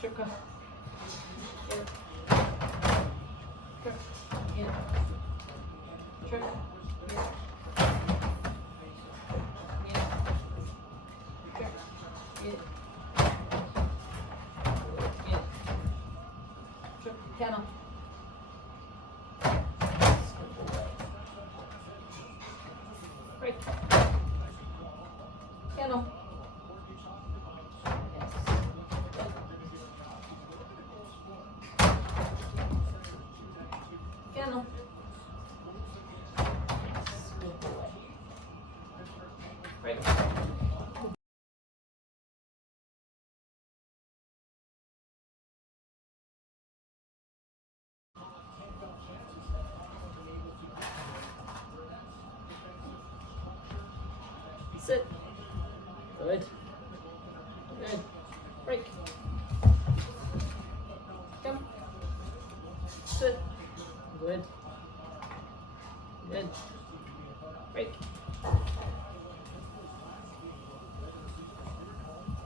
Trip, go. Get it. Trip. Get it. Trip. Get it. Get it. Trip. Get it. Get it. Trip. Kennel. Break. Kennel. Yes. Kennel. Yes. Good boy. Break. Sit. Good. Good. Break. Come. Sit. Good. Good. Break.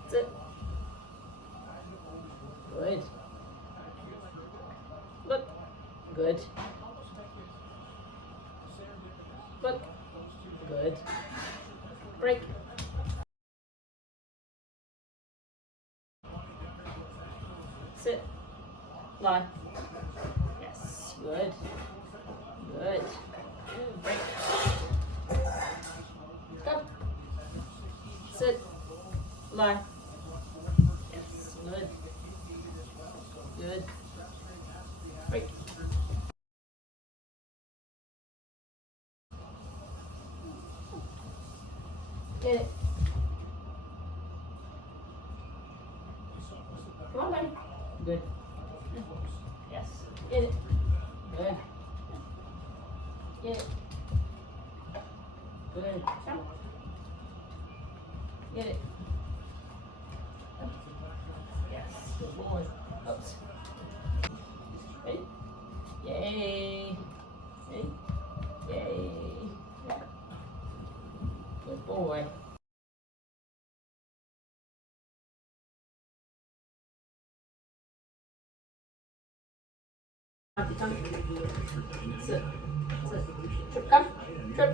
Sit. Good. Look. Good. Look. Good. Break. Sit. Lie. Yes. Good. Good. Break. Come. Sit. Lie. Yes. Good. Good. Break. Get it. Come on, buddy. Good. Yes. Get it. Good. Get it. Good. Come. Get it. Yes. Good boy. Oops. Ready? Yay. Ready? Yay. Yeah. Good boy. Come. Sit. Sit. Trip, come. Trip.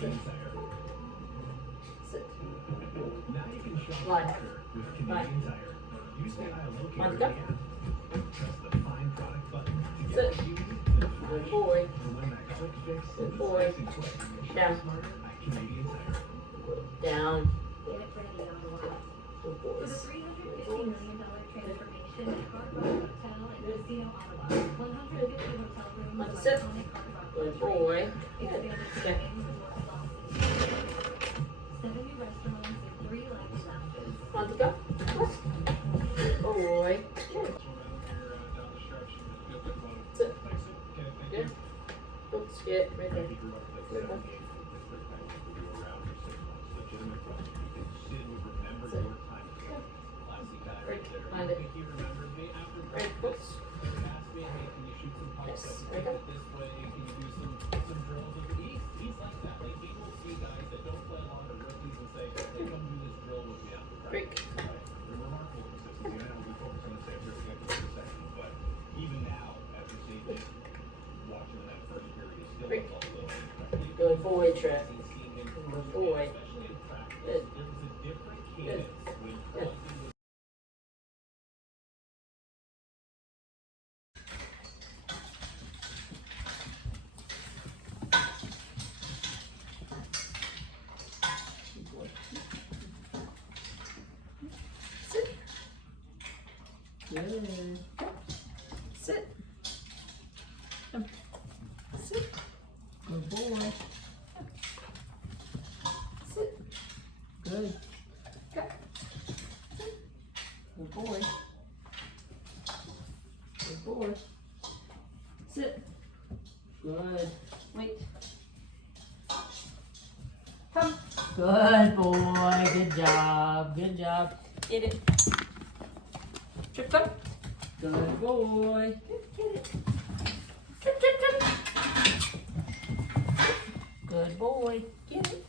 Sit. Sit. Lie. Lie. Monica. Sit. Good boy. Good boy. Down. Down. Good boy. $350 million transformation at Hard Rock Hotel in Casino, Ottawa. 150 hotel rooms, Let's sit. iconic Hard Rock Good country, boy. expanded Yeah. games and more slots. 7 new restaurants and 3 luxury lounges. Monica. Good boy. Good. Sit. Good. Oops, get right there. Good boy. Sit. Break. Mind it. Break. Oops. Yes. There you go. Break. Break. Good boy, Trip. Good boy. Good. Good. Good. Sit. Good. Sit. Come. Sit. Good boy. Sit. Good. Go. Sit. Good boy. Good boy. Sit. Good. Wait. Come. Good boy. Good job. Good job. Get it. Trip, come. Good boy. Get it. Trip, trip, trip. Good boy. Get it.